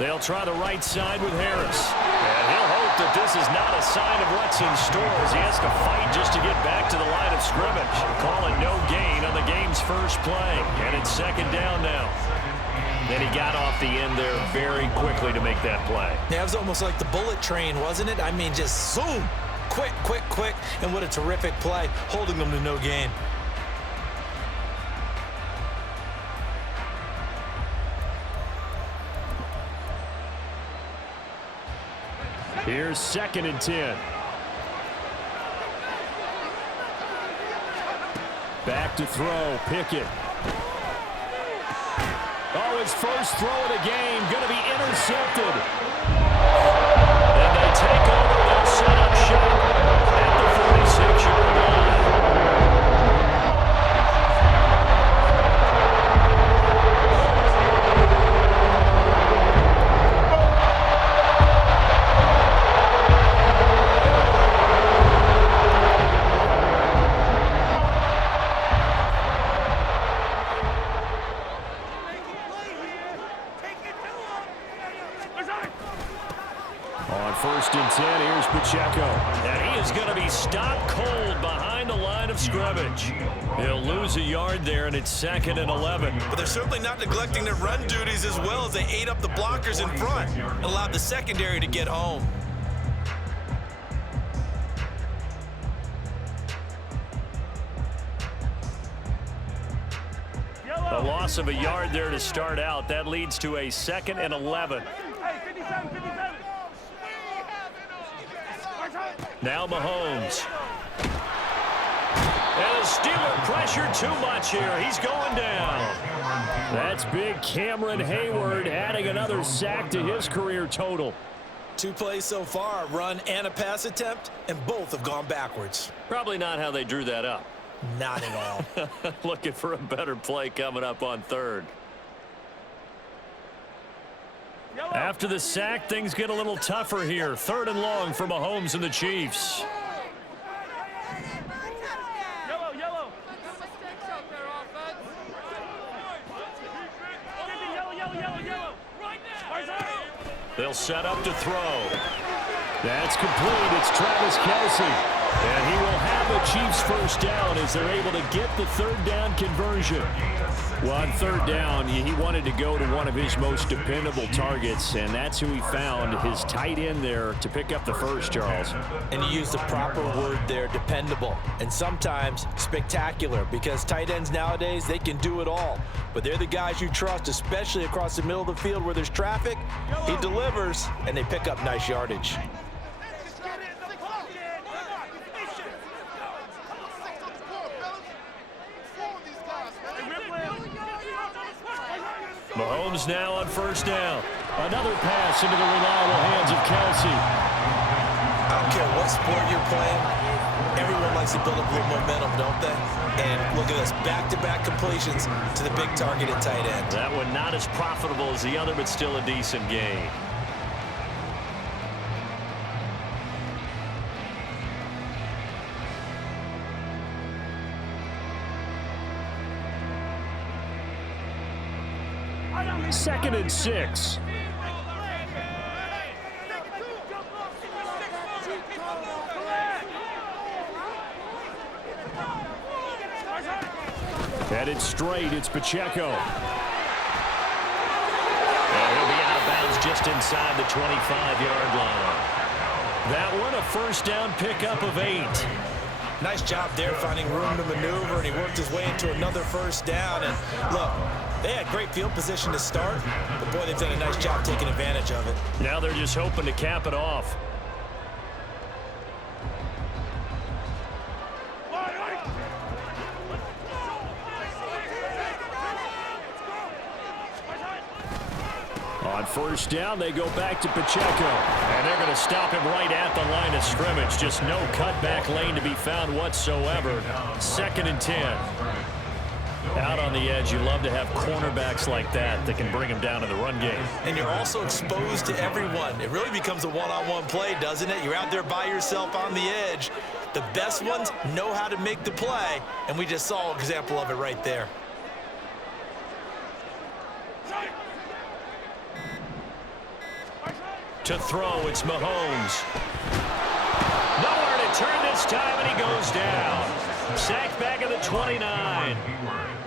They'll try the right side with Harris. And he'll hope that this is not a sign of what's in store as he has to fight just to get back to the line of scrimmage. Calling no gain on the game's first play. And it's second down now. Then he got off the end there very quickly to make that play. Yeah, it was almost like the bullet train, wasn't it? I mean, just zoom. Quick, quick, quick. And what a terrific play, holding them to no gain. Here's 2nd and 10. Back to throw, Pickett. Oh, his first throw of the game, going to be intercepted. And they take over, they'll set up shop at the 46-yard line. On 1st and 10, here's Pacheco. And he is going to be stopped cold behind the line of scrimmage. He'll lose a yard there, and it's 2nd and 11. But they're certainly not neglecting their run duties as well as they ate up the blockers in front and allowed the secondary to get home. A loss of a yard there to start out. That leads to a 2nd and 11. Now Mahomes. And the Steeler pressure too much here. He's going down. That's big Cameron Hayward adding another sack to his career total. 2 plays so far, a run and a pass attempt, and both have gone backwards. Probably not how they drew that up. Not at all. Looking for a better play coming up on 3rd. After the sack, things get a little tougher here. 3rd and long for Mahomes and the Chiefs. They'll set up to throw. That's complete. It's Travis Kelce. And he will have a Chiefs first down as they're able to get the 3rd down conversion. Well, on 3rd down, he wanted to go to one of his most dependable targets, and that's who he found, his tight end there, to pick up the first, Charles. And you used the proper word there, dependable, and sometimes spectacular, because tight ends nowadays, they can do it all. But they're the guys you trust, especially across the middle of the field where there's traffic. He delivers, and they pick up nice yardage. Mahomes now on 1st down. Another pass into the reliable hands of Kelce. I don't care what sport you're playing. Everyone likes to build up a little momentum, don't they? And look at this, back-to-back completions to the big target at tight end. That one not as profitable as the other, but still a decent gain. Second and 6. Headed straight, it's Pacheco. And he'll be out of bounds just inside the 25-yard line. That one a first down pickup of 8. Nice job there finding room to maneuver, and he worked his way into another first down. And look, they had great field position to start, but boy, they've done a nice job taking advantage of it. Now they're just hoping to cap it off. On 1st down, they go back to Pacheco. And they're going to stop him right at the line of scrimmage. Just no cutback lane to be found whatsoever. 2nd and 10. Out on the edge, you love to have cornerbacks like that can bring him down in the run game. And you're also exposed to everyone. It really becomes a one-on-one play, doesn't it? You're out there by yourself on the edge. The best ones know how to make the play, and we just saw an example of it right there. To throw, it's Mahomes. Nowhere to turn this time, and he goes down. Sacked back at the 29.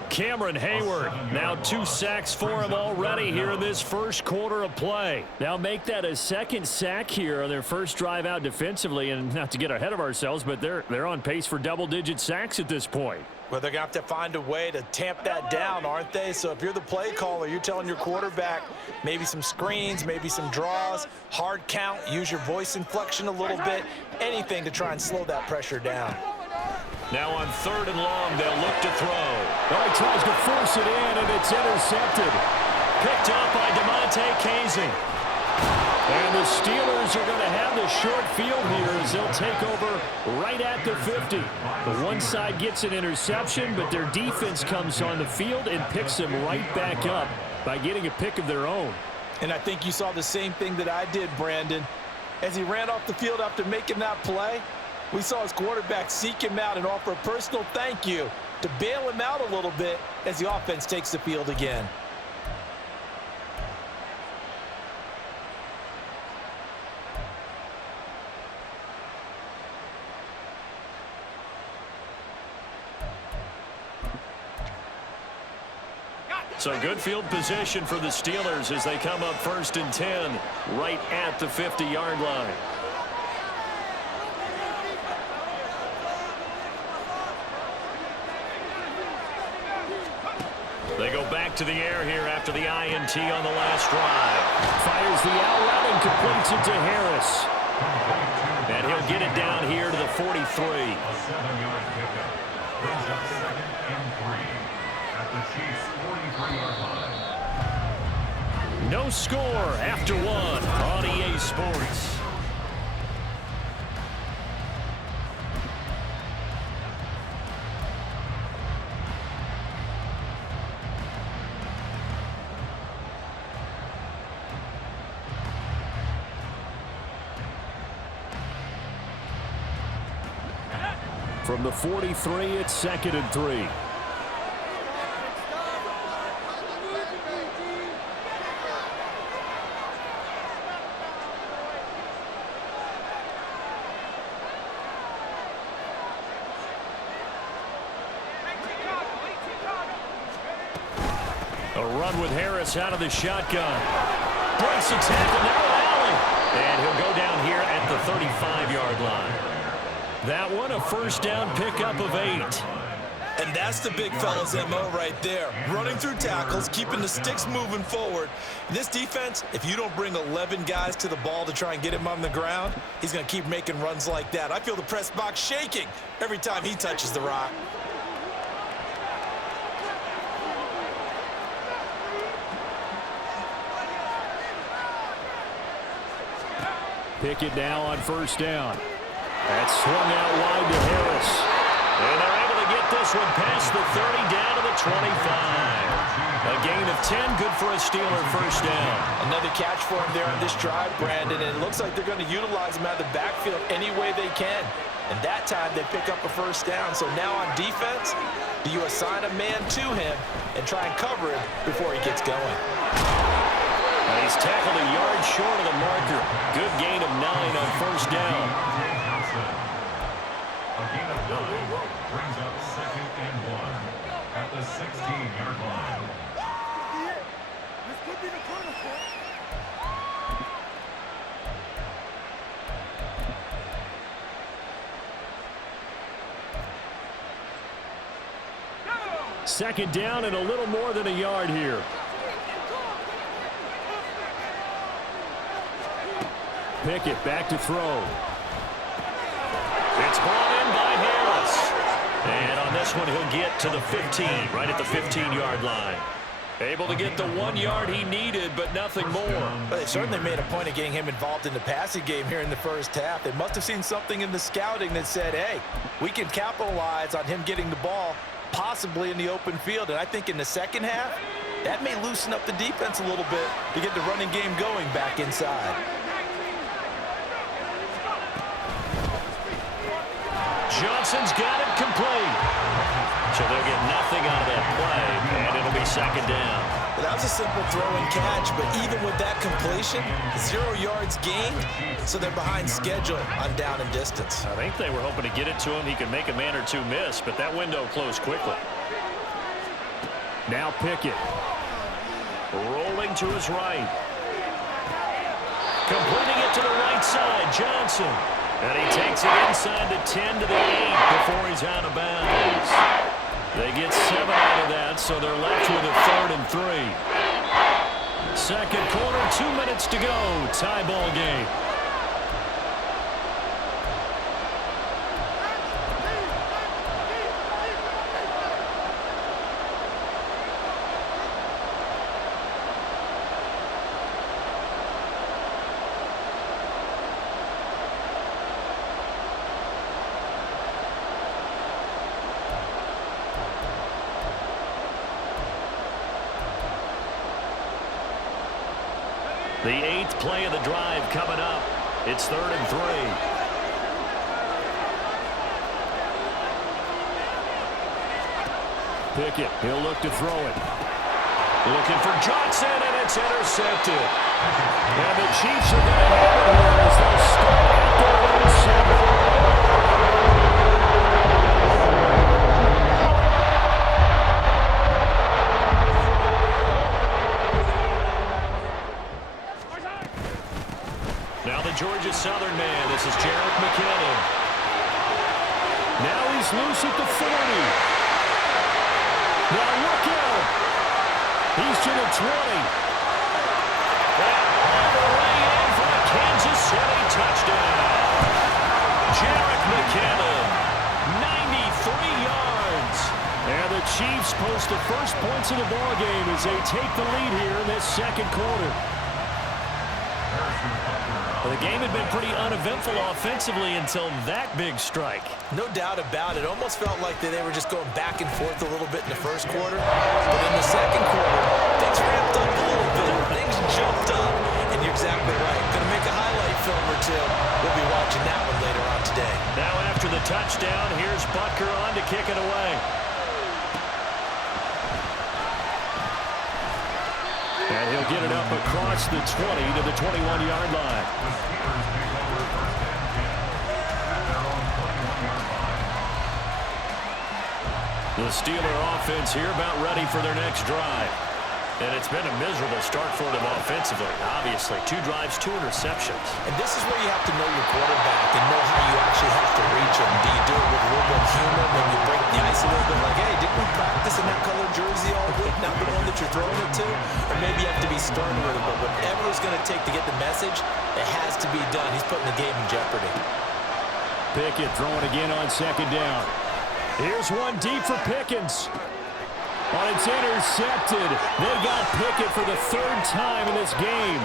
Cameron Hayward, now 2 sacks for him already here in this first quarter of play. Now make that a second sack here on their first drive out defensively, and not to get ahead of ourselves, but they're on pace for double-digit sacks at this point. Well, they're going to have to find a way to tamp that down, aren't they? So if you're the play caller, you're telling your quarterback maybe some screens, maybe some draws, hard count, use your voice inflection a little bit, anything to try and slow that pressure down. Now on 3rd and long, they'll look to throw. Oh, he tries to force it in, and it's intercepted. Picked up by DeMonte Casey. And the Steelers are going to have the short field here as they'll take over right at the 50. The one side gets an interception, but their defense comes on the field and picks them right back up by getting a pick of their own. And I think you saw the same thing that I did, Brandon. As he ran off the field after making that play, we saw his quarterback seek him out and offer a personal thank you to bail him out a little bit as the offense takes the field again. So good field position for the Steelers as they come up 1st and 10 right at the 50-yard line. They go back to the air here after the INT on the last drive. Fires the out route and completes it to Harris. And he'll get it down here to the 43. No score after 1 on EA Sports. From the 43, it's 2nd and 3. A run with Harris out of the shotgun. Breaks the tackle, now an alley. And he'll go down here at the 35-yard line. That one, a first down pickup of 8. And that's the big fella's MO right there. Running through tackles, keeping the sticks moving forward. This defense, if you don't bring 11 guys to the ball to try and get him on the ground, he's going to keep making runs like that. I feel the press box shaking every time he touches the rock. Pickett now on 1st down. That's swung out wide to Harris. And they're able to get this one past the 30 down to the 25. A gain of 10, good for a Steeler first down. Another catch for him there on this drive, Brandon, and it looks like they're going to utilize him out of the backfield any way they can. And that time they pick up a first down. So now on defense, do you assign a man to him and try and cover him before he gets going? And he's tackled a yard short of the marker. Good gain of 9 on 1st down. A gain of 9 brings up 2nd and 1 at the 16-yard line. This could be the corner for it. Second down and a little more than a yard here. Pickett back to throw. It's brought in by Harris. And on this one, he'll get to the 15, right at the 15-yard line. Able to get the 1 yard he needed, but nothing more. Well, they certainly made a point of getting him involved in the passing game here in the first half. They must have seen something in the scouting that said, hey, we can capitalize on him getting the ball possibly in the open field. And I think in the second half, that may loosen up the defense a little bit to get the running game going back inside. Johnson's got it complete. So they'll get nothing out of that play, and it'll be second down. That was a simple throw and catch, but even with that completion, 0 yards gained, so they're behind schedule on down and distance. I think they were hoping to get it to him. He could make a man or two miss, but that window closed quickly. Now Pickett. Rolling to his right. Completing it to the right side, Johnson. And he takes it inside the 10 to the 8 before he's out of bounds. They get 7 out of that, so they're left with a 3rd and 3. Second quarter, 2 minutes to go. Tie ball game. The 8th play of the drive coming up. It's 3rd and 3. Pickett, he'll look to throw it. Looking for Johnson, and it's intercepted. And the Chiefs are going to have it here as they start at their own 7. Georgia Southern man. This is Jarek McKinnon. Now he's loose at the 40. Now look out. He's to the 20. And all the way in for a Kansas City touchdown. Jarek McKinnon, 93 yards. And the Chiefs post the first points of the ballgame as they take the lead here in this second quarter. The game had been pretty uneventful offensively until that big strike. No doubt about it. Almost felt like they were just going back and forth a little bit in the first quarter. But in the second quarter, things ramped up a little bit. Things jumped up. And you're exactly right. Going to make a highlight film or two. We'll be watching that one later on today. Now after the touchdown, here's Butker on to kick it away. And he'll get it up across the 20 to the 21-yard line. The Steeler offense here about ready for their next drive. And it's been a miserable start for them offensively. Obviously, 2 drives, 2 interceptions. And this is where you have to know your quarterback and know how you actually have to reach him. Do you do it with a little bit of humor when you break the ice a little bit like, hey, didn't we practice in that colored jersey all week, not the one that you're throwing it to? Or maybe you have to be stern with him, but whatever it's going to take to get the message, it has to be done. He's putting the game in jeopardy. Pickett throwing again on second down. Here's one deep for Pickens. But it's intercepted. They got Pickett for the 3rd time in this game.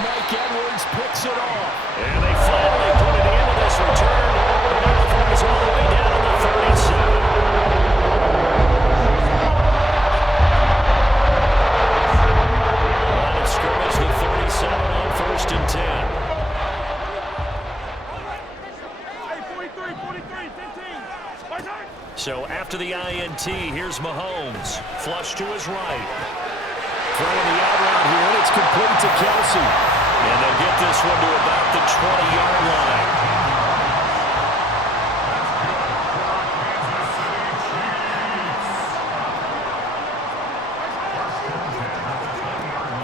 Mike Edwards picks it off. And they finally put it into this return. But now the ball is all the way down to the 37. Line of scrimmage, the 37 on 1st and 10. So after the INT, here's Mahomes. Flush to his right. Throwing the out route here, and it's complete to Kelsey. And they'll get this one to about the 20-yard line.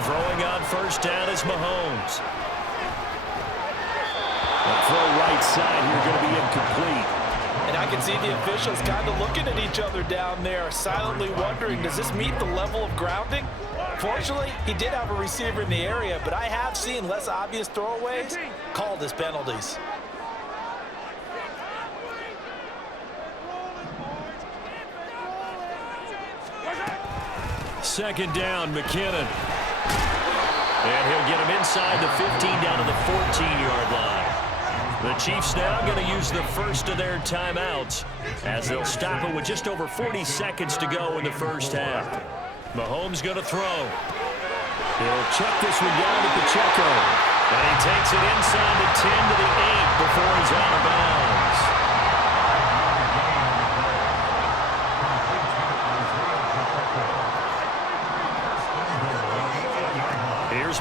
Throwing on 1st down is Mahomes. The throw right side here going to be incomplete. And I can see the officials kind of looking at each other down there, silently wondering, does this meet the level of grounding? Fortunately, he did have a receiver in the area, but I have seen less obvious throwaways called as penalties. Second down, McKinnon. And he'll get him inside the 15 down to the 14-yard line. The Chiefs now going to use the first of their timeouts as they'll stop it with just over 40 seconds to go in the first half. Mahomes going to throw. He'll check this one down to Pacheco. And he takes it inside the 10 to the 8 before he's out of bounds.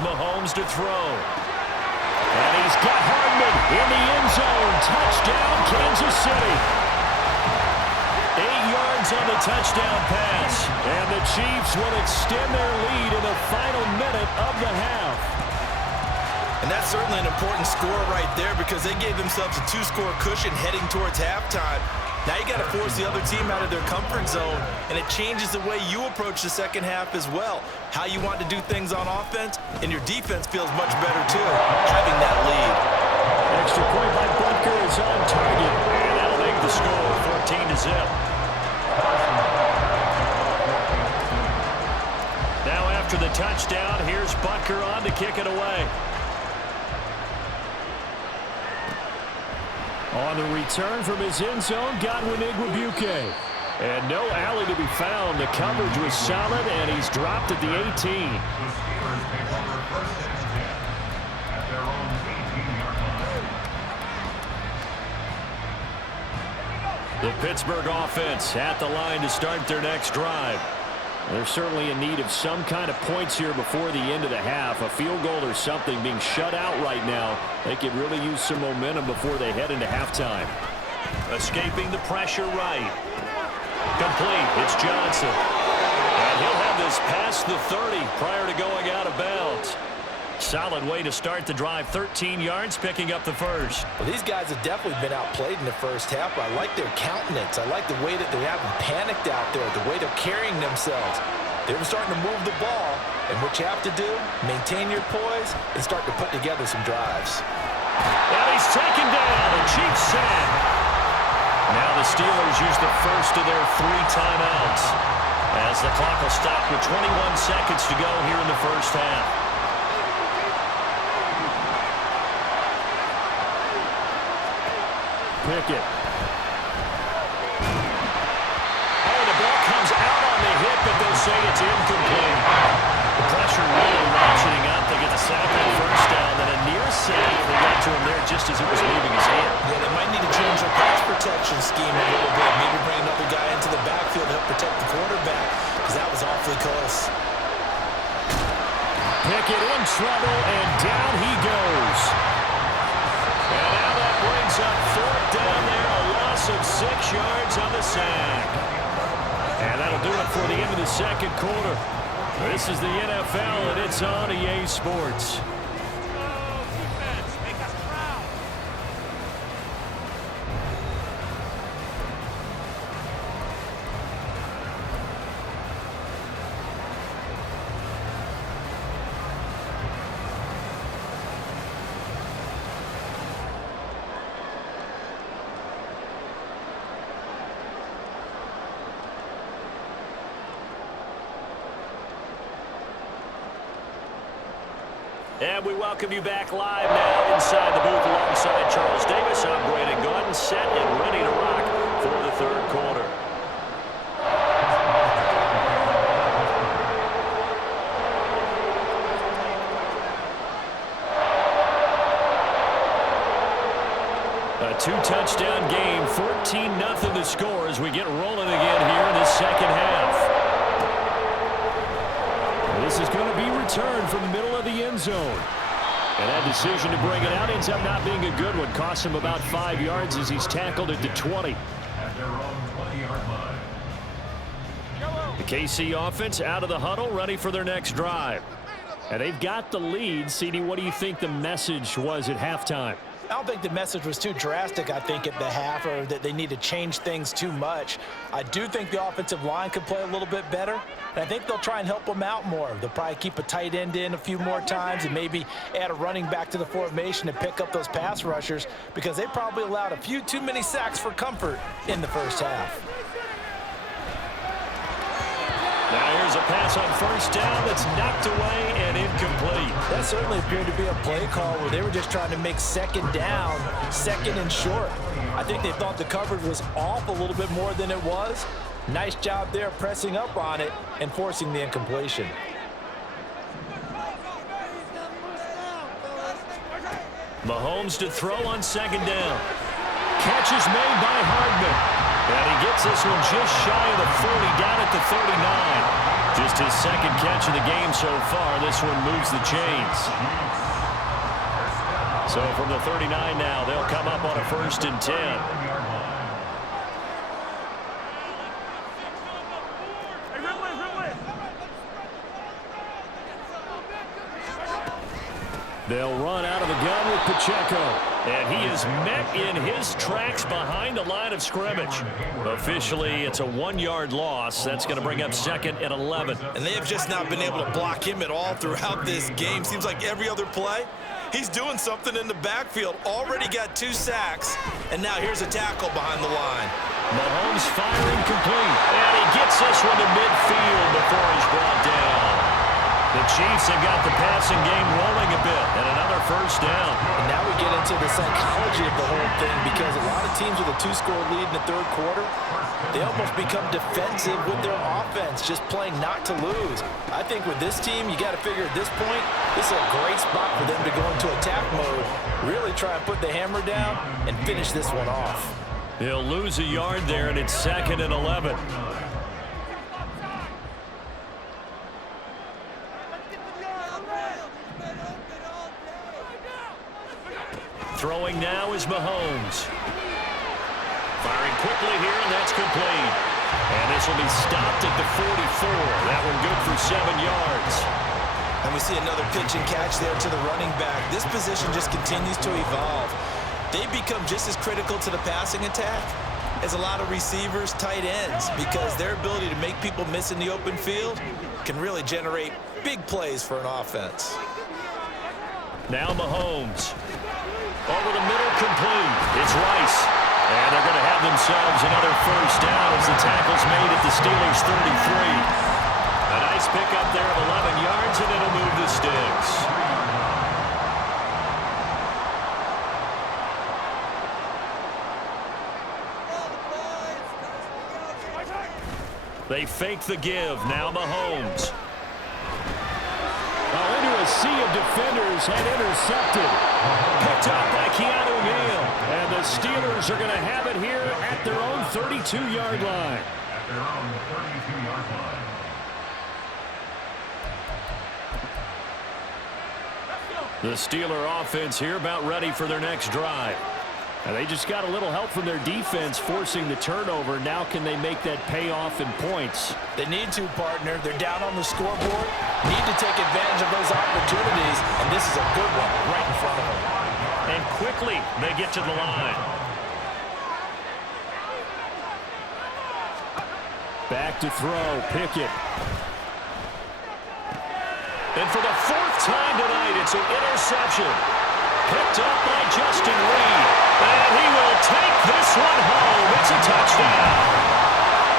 Mahomes to throw. And he's got Hardman in the end zone. Touchdown, Kansas City. 8 yards on the touchdown pass. And the Chiefs will extend their lead in the final minute of the half. And that's certainly an important score right there because they gave themselves a 2-score cushion heading towards halftime. Now you got to force the other team out of their comfort zone, and it changes the way you approach the second half as well. How you want to do things on offense, and your defense feels much better too, having that lead. Extra point by Butker is on target, and that'll make the score 14-0. Now after the touchdown, here's Butker on to kick it away. On the return from his end zone, Godwin Igwebuike. And no alley to be found. The coverage was solid, and he's dropped at the 18. The Steelers take over 1st and 10 at their own 18-yard line. The Pittsburgh offense at the line to start their next drive. They're certainly in need of some kind of points here before the end of the half. A field goal or something being shut out right now. They could really use some momentum before they head into halftime. Escaping the pressure right. Complete. It's Johnson. And he'll have this past the 30 prior to going out of bounds. Solid way to start the drive. 13 yards, picking up the first. Well, these guys have definitely been outplayed in the first half, but I like their countenance. I like the way that they haven't panicked out there, the way they're carrying themselves. They're starting to move the ball, and what you have to do, maintain your poise and start to put together some drives. And he's taken down. A Chiefs sack. Now the Steelers use the first of their 3 timeouts as the clock will stop with 21 seconds to go here in the first half. Pickett. Oh, the ball comes out on the hit, but they'll say it's incomplete. The pressure really ratcheting up. They get the sack on first down, then a near sack. They got to him there just as it was leaving his hand. Yeah, they might need to change their pass protection scheme a little bit. Maybe bring another guy into the backfield to help protect the quarterback because that was awfully close. Pickett in trouble, and down he goes. And now that brings up 4th down there, a loss of 6 yards on the sack. And that'll do it for the end of the second quarter. This is the NFL, and it's on EA Sports. And we welcome you back live now inside the booth alongside Charles Davis. I'm Brandon Gordon, set and ready to rock for the third quarter. A 2-touchdown game, 14-0 the score as we get rolling again here in the second half. This is going to be returned from the middle of the end zone. And that decision to bring it out ends up not being a good one. Costs him about 5 yards as he's tackled at the 20. At their own 20-yard line. The KC offense out of the huddle, ready for their next drive. And they've got the lead. CD, what do you think the message was at halftime? I don't think the message was too drastic, I think, at the half, or that they need to change things too much. I do think the offensive line could play a little bit better, and I think they'll try and help them out more. They'll probably keep a tight end in a few more times and maybe add a running back to the formation and pick up those pass rushers because they probably allowed a few too many sacks for comfort in the first half. Now here's a pass on first down that's knocked away and incomplete. That certainly appeared to be a play call where they were just trying to make second down, second and short. I think they thought the coverage was off a little bit more than it was. Nice job there pressing up on it and forcing the incompletion. Mahomes to throw on second down. Catch is made by Hardman. And he gets this one just shy of the 40, down at the 39. Just his second catch of the game so far. This one moves the chains. So from the 39 now, they'll come up on a 1st and 10. They'll run out of the gun with Pacheco. And he is met in his tracks behind the line of scrimmage. Officially, it's a 1-yard loss. That's going to bring up 2nd and 11. And they have just not been able to block him at all throughout this game. Seems like every other play, he's doing something in the backfield. Already got 2 sacks. And now here's a tackle behind the line. Mahomes firing complete. And he gets this one to midfield before he's brought down. The Chiefs have got the passing game rolling a bit, and another 1st down. And now we get into the psychology of the whole thing, because a lot of teams with a 2-score lead in the 3rd quarter, they almost become defensive with their offense, just playing not to lose. I think with this team, you got to figure at this point, this is a great spot for them to go into attack mode, really try and put the hammer down and finish this one off. He'll lose a yard there, and it's 2nd and 11. Throwing now is Mahomes. Firing quickly here, and that's complete. And this will be stopped at the 44. That one good for 7 yards. And we see another pitch and catch there to the running back. This position just continues to evolve. They become just as critical to the passing attack as a lot of receivers, tight ends, because their ability to make people miss in the open field can really generate big plays for an offense. Now Mahomes. Over the middle, complete. It's Rice. And they're going to have themselves another 1st down as the tackle's made at the Steelers' 33. A nice pickup there of 11 yards, and it'll move the sticks. They fake the give. Now Mahomes. Into a sea of defenders and intercepted. Picked up by Keanu Neal. And the Steelers are going to have it here at their own 32-yard line. At their own 32-yard line. The Steeler offense here about ready for their next drive. Now they just got a little help from their defense forcing the turnover. Now can they make that pay off in points? They need to, partner. They're down on the scoreboard. Need to take advantage of those opportunities, and this is a good one right in front of them. And quickly they get to the line. Back to throw, Pickett. And for the 4th time tonight, it's an interception. Picked up by Justin Reed. And he will take this one home. It's a touchdown.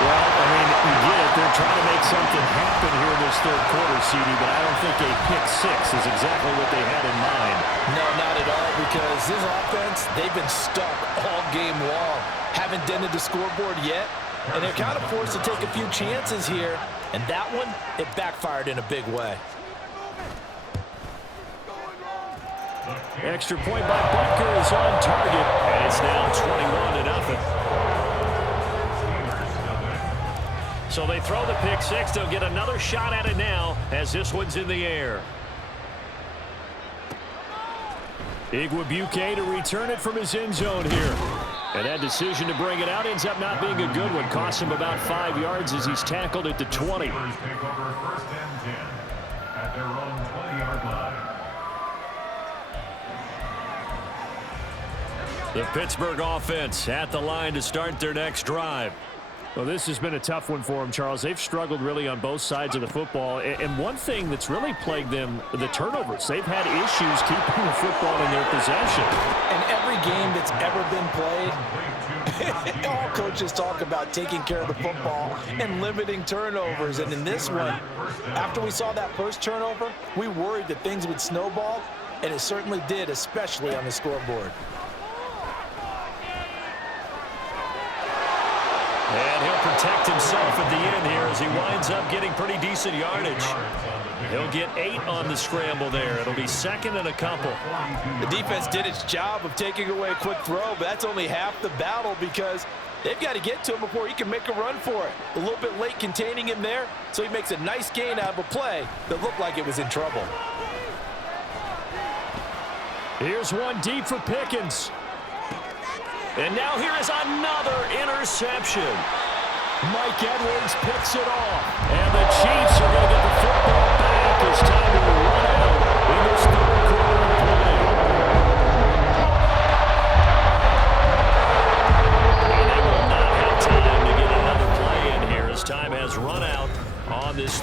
Well, I mean, you get it. They're trying to make something happen here this 3rd quarter, CD, but I don't think a pick 6 is exactly what they had in mind. No, not at all, because this offense, they've been stuck all game long. Haven't dented the scoreboard yet, and they're kind of forced to take a few chances here. And that one, it backfired in a big way. Extra point by Butker is on target, and it's now 21-0. So they throw the pick 6. They'll get another shot at it now as this one's in the air. Igwebuike to return it from his end zone here. And that decision to bring it out ends up not being a good one. Costs him about 5 yards as he's tackled at the 20. Take over 1st and 10 at their own 20-yard line. The Pittsburgh offense at the line to start their next drive. Well, this has been a tough one for them, Charles. They've struggled really on both sides of the football. And one thing that's really plagued them, the turnovers. They've had issues keeping the football in their possession. And every game that's ever been played, all coaches talk about taking care of the football and limiting turnovers. And in this one, after we saw that first turnover, we worried that things would snowball, and it certainly did, especially on the scoreboard. And he'll protect himself at the end here as he winds up getting pretty decent yardage. He'll get 8 on the scramble there. It'll be 2nd and a couple. The defense did its job of taking away a quick throw, but that's only half the battle, because They've got to get to him before he can make a run for it. A little bit late containing him there, so he makes a nice gain out of a play that looked like it was in trouble. Here's one deep for Pickens. And now here is another interception. Mike Edwards picks it off. And the Chiefs are going to get the football back. It's time to run out in this third quarter play. And they will not have time to get another play in here as time has run out on this